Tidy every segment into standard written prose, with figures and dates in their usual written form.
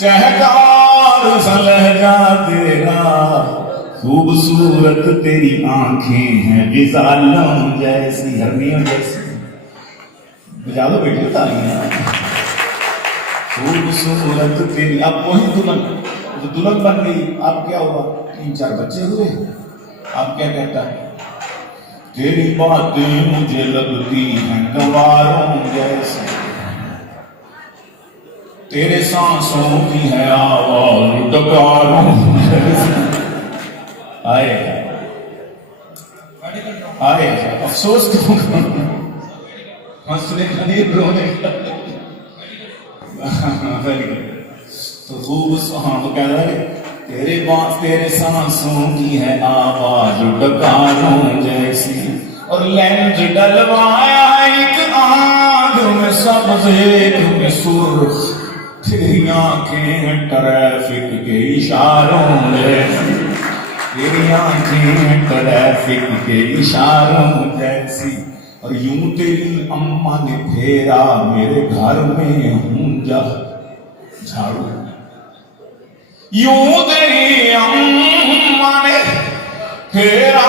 चहकार सा लहजा तेरा, खूबसूरत तेरी आंखें हैं विजालों जैसी, हरनियों जैसी। बजा दो बेटे तालियां। खूबसूरत तेरी, अब वही दुल्हन, दुल्हन बन गई। अब क्या हुआ, 3-4 बच्चे हुए। अब क्या कहता है, तेरी बातें मुझे लगती हैं गवारों जैसी, तेरे सांसों की है आवाज डकारों जैसी। आए आए अफसोस क्यों, हंसने का नहीं रोने का। तो खूब हाँ वो कह रहा है, तेरे सांसों की है आवाज डकारों जैसी, और लेंस डलवाया एक आंख में सब्ज़ एक में सुर्ख, तेरी आंखें ट्रैफिक के इशारों जैसी, तेरी आंखें ट्रैफिक के इशारों जैसी। और यूं तेरी अम्मा ने फेरा मेरे घर में हूं जा झाड़ू, यूं तेरी अम्मा ने फेरा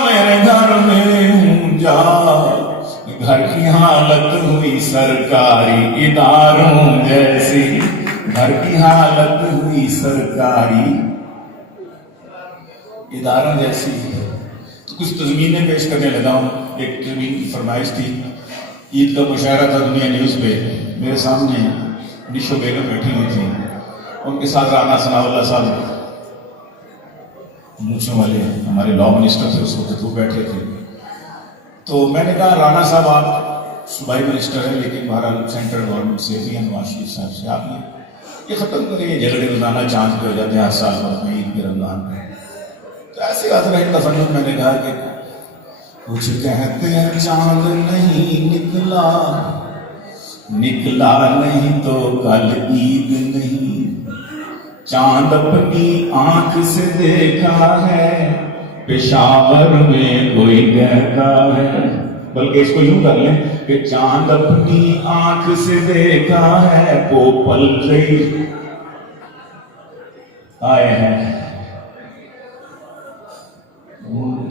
मेरे घर में हूं जा, घर की हालत हुई सरकारी इदारों जैसी, घर की हालत हुई सरकारी इदारों जैसी। तो कुछ तज़मीनें पेश करने लगा हूं। एक तज़मीन की फरमाइश थी, ईद का मुशायरा था दुनिया न्यूज़ पे, मेरे सामने निशो बेगम बैठी हुई थी, उनके साथ राना सनाउल्लाह साहब मूछों वाले हमारे लॉ मिनिस्टर थे उस वक्त, वो बैठे थे। तो मैंने कहा राना साहब आप सूबाई मिनिस्टर हैं, लेकिन बहरहाल सेंट्रल गवर्नमेंट से भी नवाज शरीफ साहब से आप ये खत्म करें, झगड़े रोजाना चांद पे हो जाते हैं हर साल में ईद के रमजान में। तो ऐसी बात रही तफन्नुन, मैंने कहा कि कुछ कहते हैं चांद नहीं निकला, निकला नहीं तो कल ईद नहीं, चांद अपनी आंख से देखा है, पेशावर में कोई कहता है। बल्कि इसको यूं कर लें कि चांद अपनी आंख से देखा है, पोपल गई आए हैं,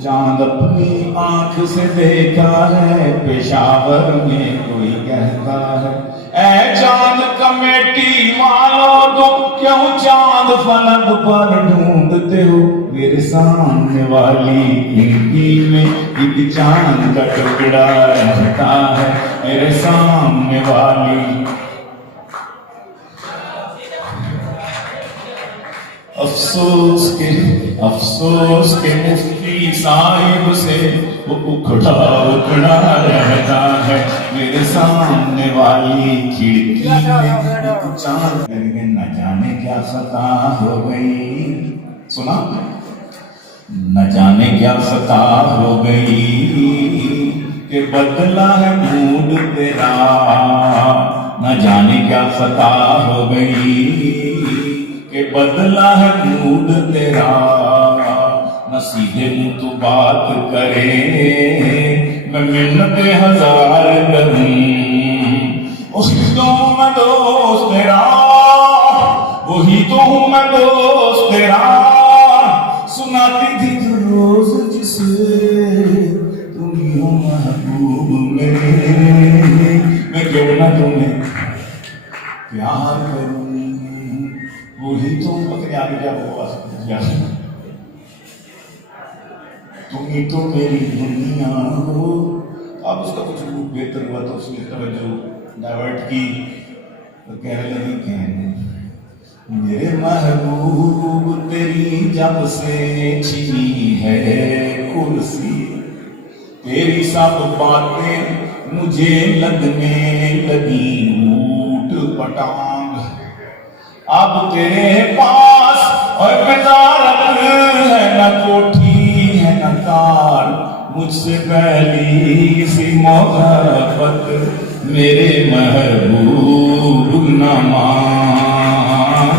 चांद अपनी आंख से देखा है, पेशावर में कोई कहता है। ऐ चांद कमेटी वालों तुम क्यों चांद फलक पर ढूंढते हो, मेरे सामने वाली खिड़की में एक चांद का टुकड़ा रहता है, मेरे सामने वाली। अफसोस के मुफ्ती साहिब से वो उखड़ा उखड़ा रहता है, मेरे सामने वाली खिड़की में चांद। न जाने क्या खता हो गई, सुना, न जाने क्या खता हो गई कि बदला है मूड तेरा, न जाने क्या खता हो गई कि बदला है मूड तेरा, न सीधे मुंह तू बात करे, मैं मिन्नतें हजार करूं, उसी तो हूं मैं दोस्त तेरा, वही तो हूं मैं दोस्त तेरा, सुनाती थी जो रोज जिसे तुम ही हो महबूब मेरे, मैं क्यों ना तुम्हें प्यार करूं, वही तो अपने आगे क्या हुआ, तुम ही तो मेरी दुनिया हो। अब उसका कुछ बेहतर हुआ तो उसने तवज्जो डाइवर्ट की, तो कहने लगी कहने, मेरे महबूब तेरी जब से छिनी है कुर्सी, तेरी सब बातें मुझे लगने लगी ऊट पटांग, अब तेरे पास और वजारत है न कोठी है न कार, मुझसे पहली सी मोहब्बत मेरे महबूब न मान।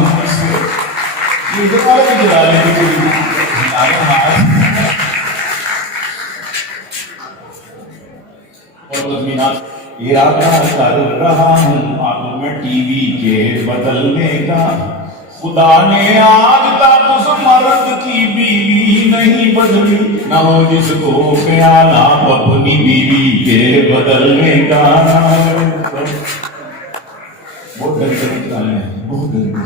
और इरादा कर रहा हूँ अब मैं टीवी के बदलने का। खुदा ने आज तक उस मर्द की बीवी नहीं बदली, ना हो जिसको ख्याल आप अपनी बीवी के बदलने का। बहुत दरिद्र गाने हैं, बहुत दरिद्र।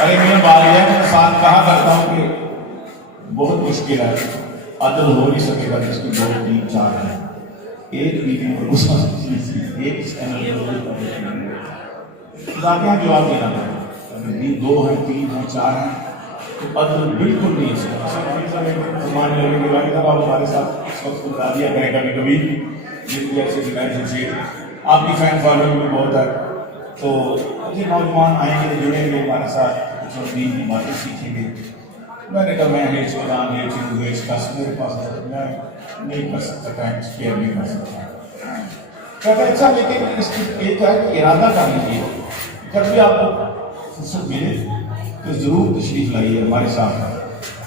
अरे मेरे वालिया के साथ कहा करता हूँ कि बहुत मुश्किल है, अदल हो नहीं सकेगा जिसकी 2 3 4 है। एक बीवी पर गुस्सा, एक चैनल क्या जवाब देना है। अगर 2 हैं 3 हैं 4 हैं तो अदल बिल्कुल नहीं है। मान लेने के बाद अब आप हमारे साथ इस वक्त बता दिया करें कभी कभी जिनकी ऐसे रिलेशनशिप आपकी फैन फॉलोइंग में बहुत है, तो अच्छे नौजवान आएंगे जुड़ेंगे हमारे साथ, कुछ और दीन की बातें सीखेंगे। मैंने कहा मैं ये चौदान ये चीज हुए इसका मेरे पास मैं नहीं कर सकता, टाइम स्पेयर नहीं कर सकता। कहते अच्छा लेकिन इसकी एक है कि इरादा कर लीजिए, जब भी आपको फुर्सत मिले तो जरूर तशरीफ लाइए हमारे साथ।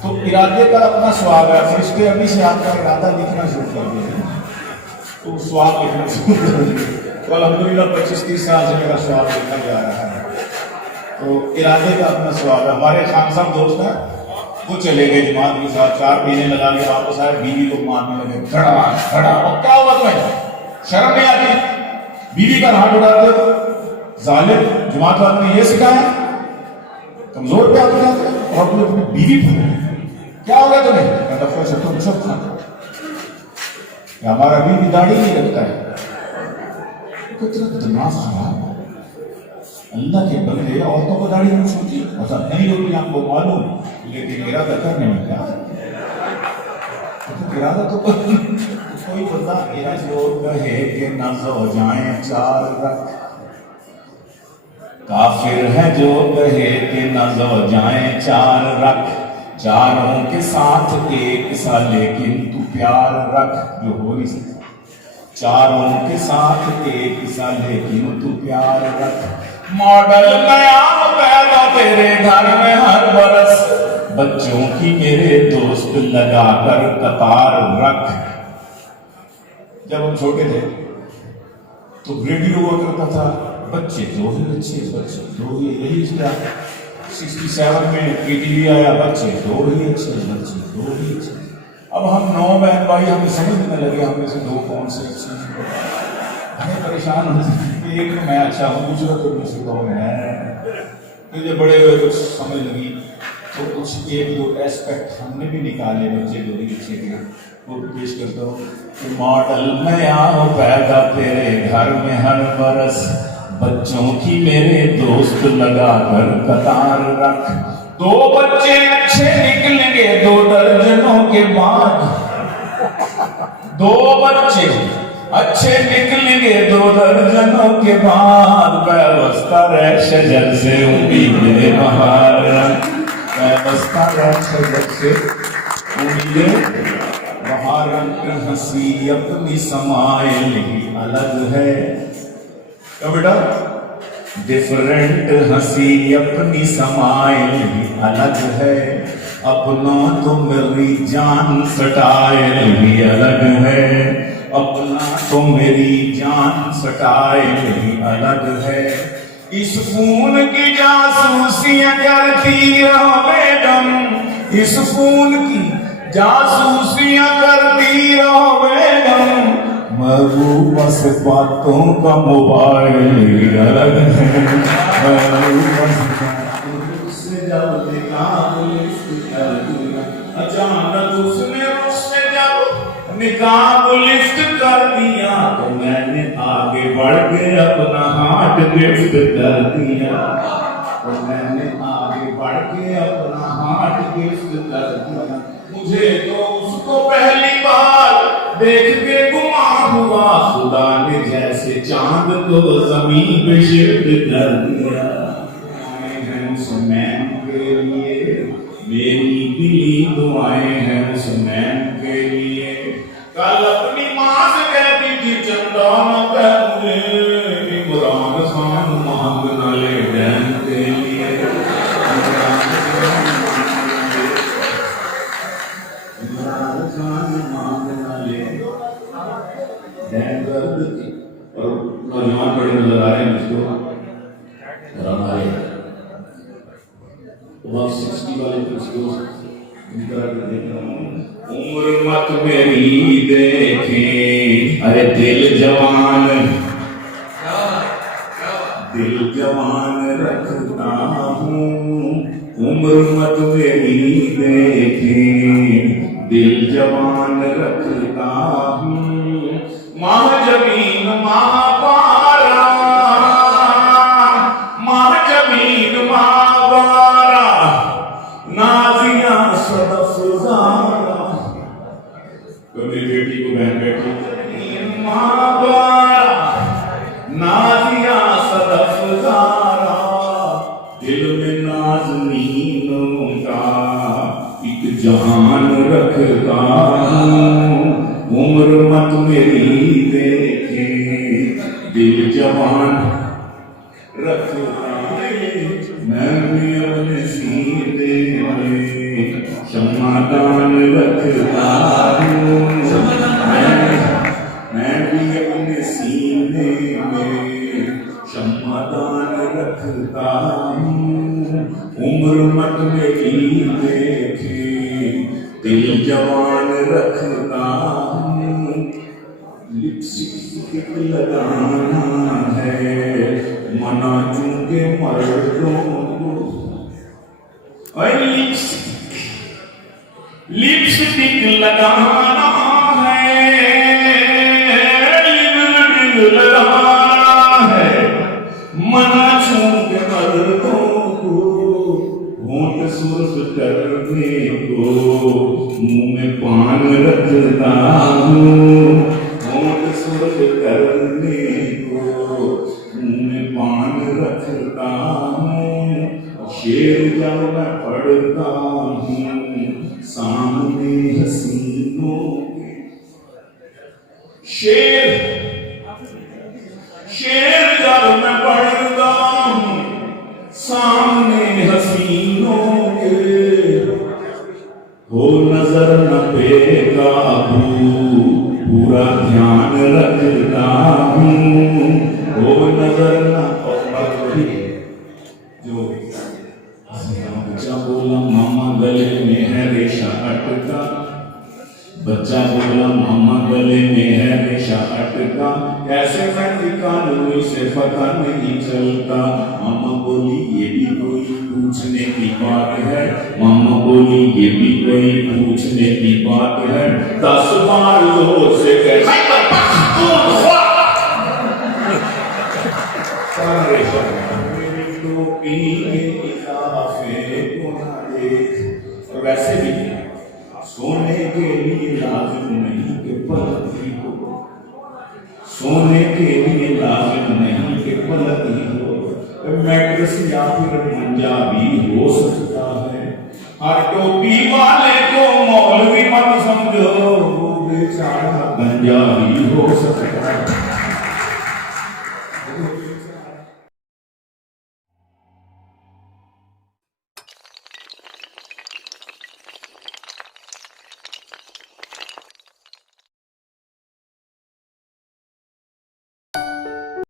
तो इरादे का अपना स्वाब है, फरिश्ते अभी से आपका इरादा लिखना शुरू कर देंगे तो स्वाब लिखना शुरू कर देंगे। तो अल्हम्दुलिल्लाह 25-30 साल से मेरा स्वाब लिखा जा रहा है। तो इरादे का अपना स्वाब है। हमारे खान साहब दोस्त हैं, वो चले गए जमात के साथ, 4 महीने लगा के वापस आए, बीवी को मारने लगे खड़ा खड़ा। और क्या हुआ तुम्हें, शर्म नहीं आती? बीवी का हाथ उड़ाते हो, जालिम। जमात वालों ने ये सिखाया, कमजोर पे हाथ उड़ाते हो और अपनी बीवी पर क्या होगा तुम्हें? तुम सब था हमारा बीवी दाढ़ी नहीं रखता है। दिमाग खराब। अल्लाह के बंदे औरतों को दाढ़ी नहीं छूती, ऐसा नहीं होती आपको मालूम, लेकिन इरादा करने में क्या तो इरादा तो कोई बंदा मेरा जो कहे कि नज़ हो जाए 4 रख, काफिर है जो कहे कि नज़ हो जाए 4 रख, चारों के साथ एक सा लेकिन तू प्यार रख, जो हो नहीं सकता। चारों के साथ एक सा लेकिन तू प्यार रख। मॉडल नया पैदा तेरे घर में हर बरस, बच्चों की मेरे दोस्त लगाकर कतार रख। जब हम छोटे थे तो रेडियो हुआ करता था, बच्चे 2 ही अच्छे, बच्चे 2 ही, यही क्या 67 में टीवी आया, बच्चे 2 ही अच्छे, बच्चे 2 ही अच्छे। अब हम 9 बहन भाई, हमें समझने लगे हमें से 2 कौन से अच्छे हैं। हमें परेशान होते हैं, एक तो मैं अच्छा हूँ, दूसरा तो मुझसे कौन है। तो जब बड़े हुए कुछ समझ लगी तो कुछ 1-2 एस्पेक्ट हमने भी निकाले बच्चे 2 ही अच्छे के, वो पेश करता हूँ। मॉडल नया पैदा तेरे घर में हर बरस, बच्चों की मेरे दोस्त लगा कर कतार रख। 2 बच्चे अच्छे निकलेंगे 2 दर्जनों के बाद, 2 बच्चे अच्छे निकलेंगे 2 दर्जनों के बाद। व्यवस्था रह शजर से उम्मीदें बहार, व्यवस्था रह शजर से उम्मीदें बहार। हंसी अपनी समाइल ही अलग है, क्या बेटा? डिफरेंट हंसी अपनी समाइल ही अलग है, अपना तो मेरी जान स्टाइल ही अलग है, अपना तो मेरी जान स्टाइल ही अलग है। इस खून की जासूसियां करती रहो मैडम, इस खून की जासूसियां करती रहो मैडम, महबूबा से बातों का मोबाइल ही अलग है, महबूबा से जब देखा अचानक उसने मुझसे जब निकाब लिफ्ट कर दिया, तो मैंने आगे बढ़ के अपना हाथ लिफ्ट कर दिया, तो मैंने आगे बढ़ के अपना हाथ लिफ्ट कर दिया। मुझे तो उसको पहली बार देख के गुमान हुआ, खुदा ने जैसे चांद को जमीन पे शिफ्ट कर दिया। आए हैं उस मैन के लिए, मेरी दिली दुआएं हैं उस मैन के लिए। कल अपनी माँ से कहती थी चंदा न पहने, इमरान खान मांगना ले डैन के लिए, इमरान खान मांगना ले। नौजवान बड़े नजर आ रहे हैं मुझको, और हमारे 160 वाले मुझको उम्र मत मेरी देखे, अरे दिल जवान रखता हूँ। उम्र मत मेरी देखे, दिल जवान रखता हूँ। माह जमीन माह पारा, माह जमीन माह पारा, नाजिया सदफ ज़ारा। मेरी बेटी को बहन बेटी माँ पारा, नाजिया सदफ ज़ारा, दिल में नाज़नीनों का एक जहान रखता हूँ। उम्र मत मेरी देखे, दिल जवान रखता मैं भी अपने सीने में क्षमादान रखता हूँ। मैं भी अपने सीने में क्षमादान रखता हूँ। उम्र मत मेरी देखे, दिल जवान रखता हूँ। लिपस्टिक लगाना है मना चूंकि मर्दों को, लिपस्टिक लगाना है, लिपस्टिक लगाना है मना चूंकि मर्दों को। होंठ सुर्ख करने को मुंह में पान रखता हूँ। होंठ सुर्ख करने को मुंह में पान रखता हूँ। शेर जब मैं पढ़ता हूँ सामने हसीनों के, शेर जब मैं पढ़ता हूँ सामने हसीनों के, हो नजर न बेकाबू पूरा ध्यान रखता हूँ। हो नजर न जो बच्चा बोला मामा गले में है रेशा अटका, बच्चा बोला मामा गले में है रेशा अटका, कैसे मैं निकालूं इसे पता नहीं चलता। मामा बोली ये भी कोई पूछने की बात है, मामा बोली ये भी कोई पूछने की बात है। 10 बार जोर से टोपी के इजाफे को ना देख। और वैसे भी सोने के लिए लाजिम नहीं कि पलक हो, सोने के लिए लाजिम नहीं कि पलक हो। मैट्रेस या फिर मंजा भी हो सकता है। हर टोपी वाले को मौलवी मत समझो, वो बेचारा गंजा भी हो सकता है।